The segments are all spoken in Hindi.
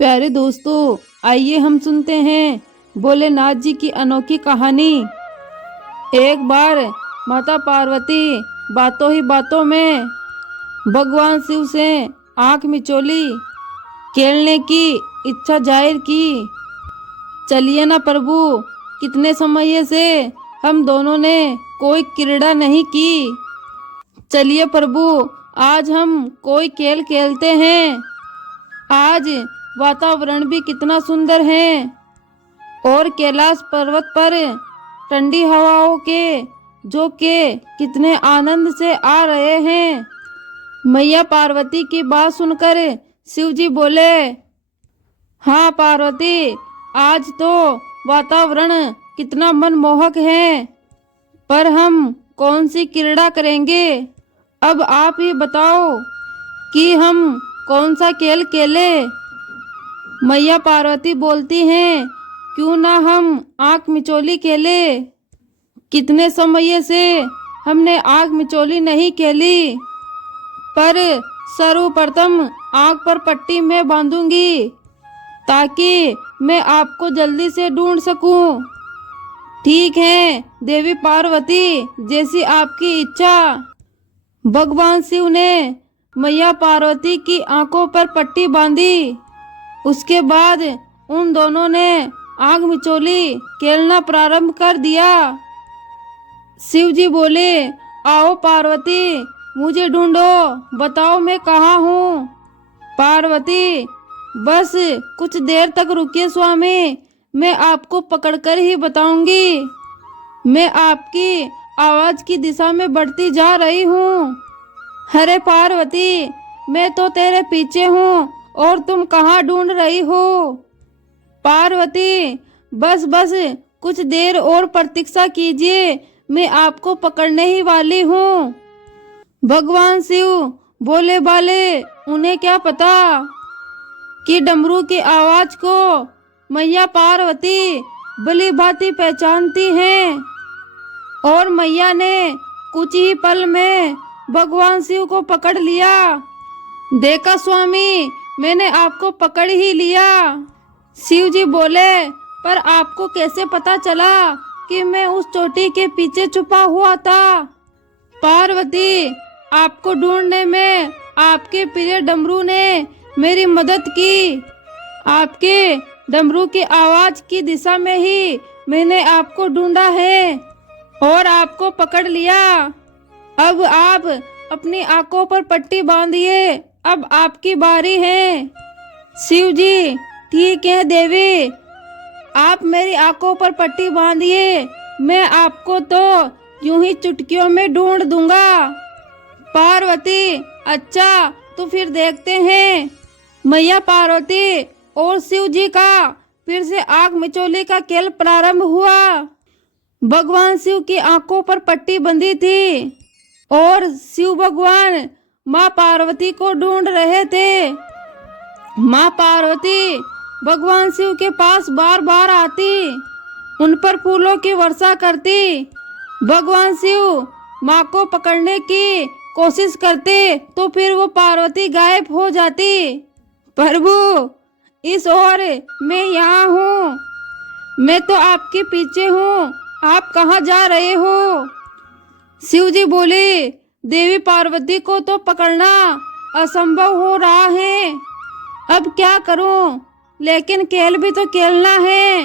प्यारे दोस्तों, आइए हम सुनते हैं भोलेनाथ जी की अनोखी कहानी। एक बार माता पार्वती बातों ही बातों में भगवान शिव से आंख मिचोली खेलने की इच्छा जाहिर की। चलिए ना प्रभु, कितने समय से हम दोनों ने कोई क्रीड़ा नहीं की। चलिए प्रभु, आज हम कोई खेल खेलते हैं। आज वातावरण भी कितना सुंदर है और कैलाश पर्वत पर ठंडी हवाओं के झोंके कितने आनंद से आ रहे हैं। मैया पार्वती की बात सुनकर शिवजी बोले, हाँ पार्वती, आज तो वातावरण कितना मनमोहक है, पर हम कौन सी क्रीड़ा करेंगे? अब आप ही बताओ कि हम कौन सा खेल खेले। मैया पार्वती बोलती हैं, क्यों ना हम आंख मिचोली खेले। कितने समय से हमने आंख मिचोली नहीं खेली, पर सर्वप्रथम आंख पर पट्टी मैं बांधूंगी ताकि मैं आपको जल्दी से ढूंढ सकूं। ठीक है देवी पार्वती, जैसी आपकी इच्छा। भगवान शिव ने मैया पार्वती की आंखों पर पट्टी बांधी। उसके बाद उन दोनों ने आग मिचोली खेलना प्रारंभ कर दिया। शिव जी बोले, आओ पार्वती, मुझे ढूंढो, बताओ मैं कहाँ हूँ। पार्वती, बस कुछ देर तक रुकिए स्वामी, मैं आपको पकड़कर ही बताऊंगी। मैं आपकी आवाज की दिशा में बढ़ती जा रही हूँ। अरे पार्वती, मैं तो तेरे पीछे हूँ और तुम कहाँ ढूंढ रही हो? पार्वती, बस बस कुछ देर और प्रतीक्षा कीजिए, मैं आपको पकड़ने ही वाली हूँ। भगवान शिव बोले बाले, उन्हें क्या पता कि डमरू की आवाज को मैया पार्वती भली भांति पहचानती हैं। और मैया ने कुछ ही पल में भगवान शिव को पकड़ लिया। देखा स्वामी, मैंने आपको पकड़ ही लिया। शिव जी बोले, पर आपको कैसे पता चला कि मैं उस चोटी के पीछे छुपा हुआ था? पार्वती, आपको ढूंढने में आपके प्रिय डमरू ने मेरी मदद की। आपके डमरू की आवाज की दिशा में ही मैंने आपको ढूंढा है और आपको पकड़ लिया। अब आप अपनी आंखों पर पट्टी बांधिए, अब आपकी बारी है। शिव जी, ठीक है देवी, आप मेरी आंखों पर पट्टी बांधिए, मैं आपको तो यूं ही चुटकियों में ढूंढ दूंगा। पार्वती, अच्छा तो फिर देखते हैं। मैया पार्वती और शिव जी का फिर से आंख मिचोली का खेल प्रारंभ हुआ। भगवान शिव की आंखों पर पट्टी बंधी थी और शिव भगवान माँ पार्वती को ढूंढ रहे थे। माँ पार्वती भगवान शिव के पास बार बार आती, उन पर फूलों की वर्षा करती। भगवान शिव माँ को पकड़ने की कोशिश करते तो फिर वो पार्वती गायब हो जाती। प्रभु, इस ओर मैं यहाँ हूँ, मैं तो आपके पीछे हूँ, आप कहाँ जा रहे हो? शिव जी बोले, देवी पार्वती को तो पकड़ना असंभव हो रहा है, अब क्या करूं, लेकिन खेल भी तो खेलना है।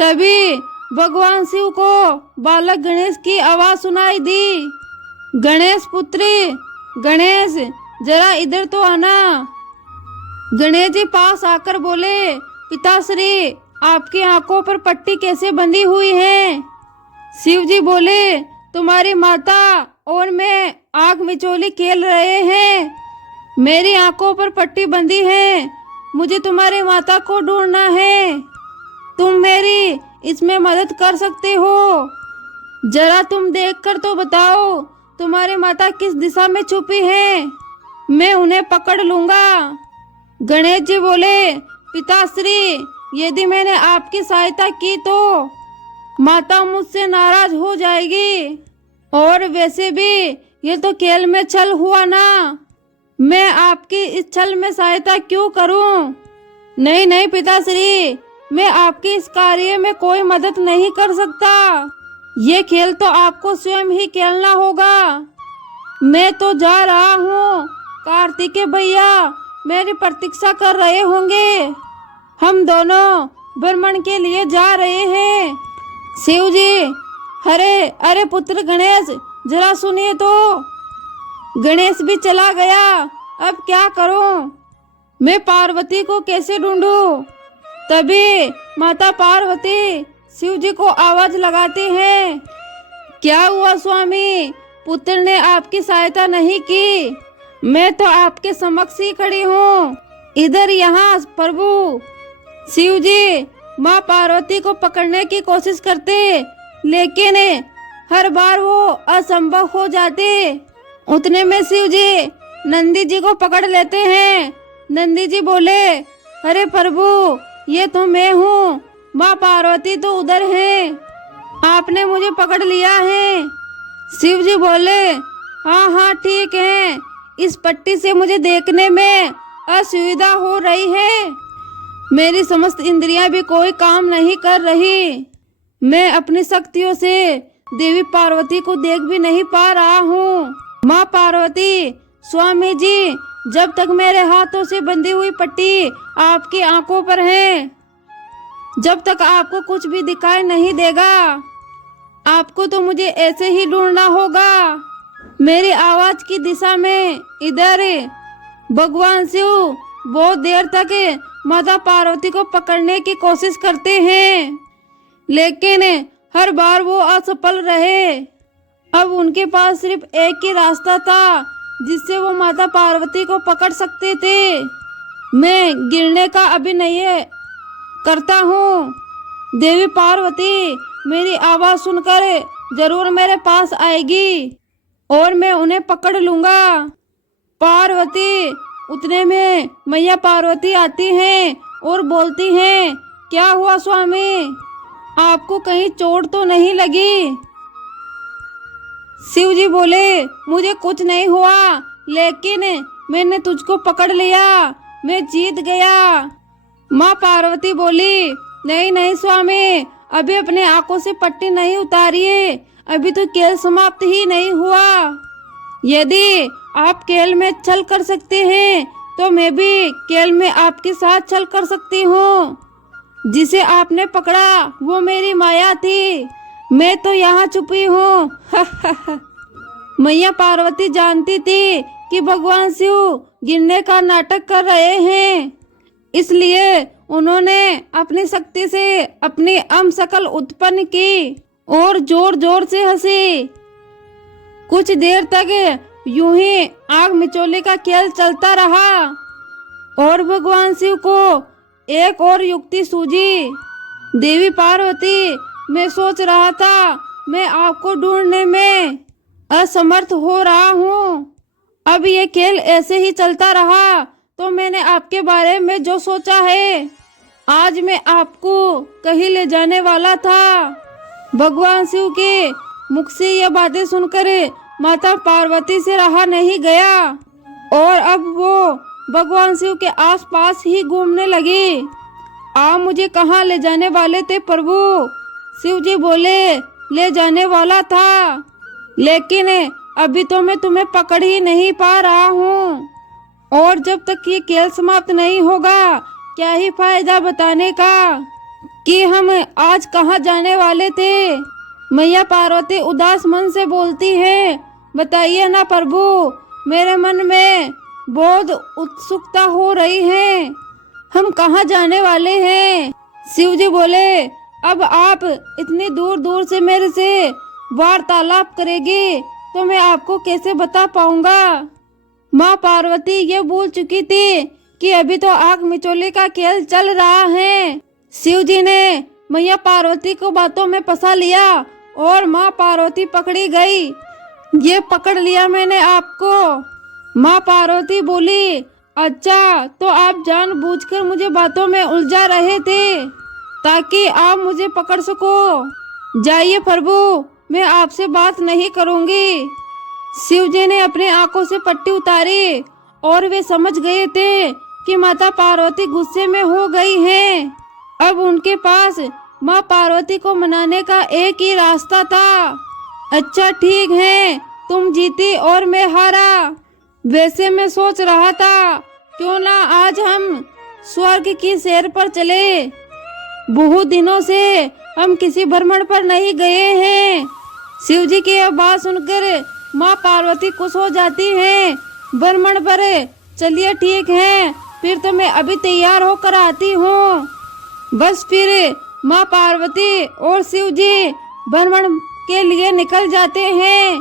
तभी भगवान शिव को बालक गणेश की आवाज सुनाई दी। गणेश पुत्री, गणेश जरा इधर तो आना। गणेश जी पास आकर बोले, पिताश्री, आपकी आंखों पर पट्टी कैसे बंधी हुई है? शिव जी बोले, तुम्हारी माता और मैं आंख मिचोली खेल रहे हैं, मेरी आंखों पर पट्टी बंधी है, मुझे तुम्हारी माता को ढूंढना है, तुम मेरी इसमें मदद कर सकते हो? जरा तुम देखकर तो बताओ, तुम्हारी माता किस दिशा में छुपी है, मैं उन्हें पकड़ लूंगा। गणेश जी बोले, पिताश्री, यदि मैंने आपकी सहायता की तो माता मुझसे नाराज हो जाएगी, और वैसे भी ये तो खेल में छल हुआ ना, मैं आपकी इस छल में सहायता क्यों करूं? नहीं नहीं पिताश्री, मैं आपके इस कार्य में कोई मदद नहीं कर सकता। ये खेल तो आपको स्वयं ही खेलना होगा। मैं तो जा रहा हूँ। कार्तिकेय भैया मेरी प्रतीक्षा कर रहे होंगे। हम दोनों भ्रमण के लिए जा रहे हैं। शिव जी, अरे अरे पुत्र गणेश, जरा सुनिए तो। गणेश भी चला गया। अब क्या करूं? मैं पार्वती को कैसे ढूंढूं? तभी माता पार्वती शिव जी को आवाज लगाती हैं। क्या हुआ स्वामी, पुत्र ने आपकी सहायता नहीं की? मैं तो आपके समक्ष ही खड़ी हूँ, इधर यहाँ प्रभु। शिव जी माँ पार्वती को पकड़ने की कोशिश करते, लेकिन हर बार वो असंभव हो जाते। उतने में शिव जी नंदी जी को पकड़ लेते हैं। नंदी जी बोले, अरे प्रभु, ये तो मैं हूँ, माँ पार्वती तो उधर है, आपने मुझे पकड़ लिया है। शिव जी बोले, हाँ हाँ ठीक है, इस पट्टी से मुझे देखने में असुविधा हो रही है। मेरी समस्त इंद्रियां भी कोई काम नहीं कर रही। मैं अपनी शक्तियों से देवी पार्वती को देख भी नहीं पा रहा हूँ। माँ पार्वती, स्वामी जी, जब तक मेरे हाथों से बंधी हुई पट्टी आपकी आंखों पर है, जब तक आपको कुछ भी दिखाई नहीं देगा, आपको तो मुझे ऐसे ही ढूंढना होगा। मेरी आवाज की दिशा में इधर भगवान शिव बहुत देर तक माता पार्वती को पकड़ने की कोशिश करते हैं, लेकिन हर बार वो असफल रहे। अब उनके पास सिर्फ एक ही रास्ता था जिससे वो माता पार्वती को पकड़ सकते थे। मैं गिरने का अभिनय करता हूँ। देवी पार्वती मेरी आवाज सुनकर जरूर मेरे पास आएगी और मैं उन्हें पकड़ लूंगा। पार्वती, उतने में मैया पार्वती आती हैं और बोलती हैं, क्या हुआ स्वामी, आपको कहीं चोट तो नहीं लगी? शिव जी बोले, मुझे कुछ नहीं हुआ, लेकिन मैंने तुझको पकड़ लिया, मैं जीत गया। माँ पार्वती बोली, नहीं नहीं स्वामी, अभी अपने आंखों से पट्टी नहीं उतारिए, अभी तो खेल समाप्त ही नहीं हुआ। यदि आप खेल में छल कर सकते हैं तो मैं भी खेल में आपके साथ छल कर सकती हूँ। जिसे आपने पकड़ा वो मेरी माया थी, मैं तो यहाँ छुपी हूँ। मैया पार्वती जानती थी कि भगवान शिव गिरने का नाटक कर रहे हैं, इसलिए उन्होंने अपनी शक्ति से अपनी शकल उत्पन्न की और जोर जोर से हंसी। कुछ देर तक यूं ही आग मिचोले का खेल चलता रहा और भगवान शिव को एक और युक्ति सूझी। देवी पार्वती, मैं सोच रहा था मैं आपको ढूंढने में असमर्थ हो रहा हूँ। अब ये खेल ऐसे ही चलता रहा तो मैंने आपके बारे में जो सोचा है, आज मैं आपको कहीं ले जाने वाला था। भगवान शिव के मुख से यह बातें सुनकर माता पार्वती से रहा नहीं गया और अब वो भगवान शिव के आसपास ही घूमने लगी। आप मुझे कहाँ ले जाने वाले थे प्रभु? शिव जी बोले, ले जाने वाला था, लेकिन अभी तो मैं तुम्हें पकड़ ही नहीं पा रहा हूँ, और जब तक ये खेल समाप्त नहीं होगा क्या ही फायदा बताने का कि हम आज कहाँ जाने वाले थे। मैया पार्वती उदास मन से बोलती है, बताइए ना प्रभु, मेरे मन में बहुत उत्सुकता हो रही है, हम कहाँ जाने वाले हैं? शिव जी बोले, अब आप इतनी दूर दूर से मेरे से वार्तालाप करेगी तो मैं आपको कैसे बता पाऊंगा। माँ पार्वती ये भूल चुकी थी कि अभी तो आग मिचोले का खेल चल रहा है। शिव जी ने मैया पार्वती को बातों में फंसा लिया और माँ पार्वती पकड़ी गई। ये पकड़ लिया मैंने आपको। माँ पार्वती बोली, अच्छा तो आप जानबूझकर मुझे बातों में उलझा रहे थे ताकि आप मुझे पकड़ सको। जाइए प्रभु, मैं आपसे बात नहीं करूंगी। शिव जी ने अपनी आंखों से पट्टी उतारी और वे समझ गए थे कि माता पार्वती गुस्से में हो गई हैं। अब उनके पास माँ पार्वती को मनाने का एक ही रास्ता था। अच्छा ठीक है, तुम जीती और मैं हारा। वैसे मैं सोच रहा था क्यों ना आज हम स्वर्ग की सैर पर चले। बहुत दिनों से हम किसी भ्रमण पर नहीं गए हैं। शिव जी की यह बात सुनकर माँ पार्वती खुश हो जाती हैं। भ्रमण पर चलिए ठीक है, फिर तो मैं अभी तैयार होकर आती हूँ। बस फिर माँ पार्वती और शिव जी भ्रमण के लिए निकल जाते हैं।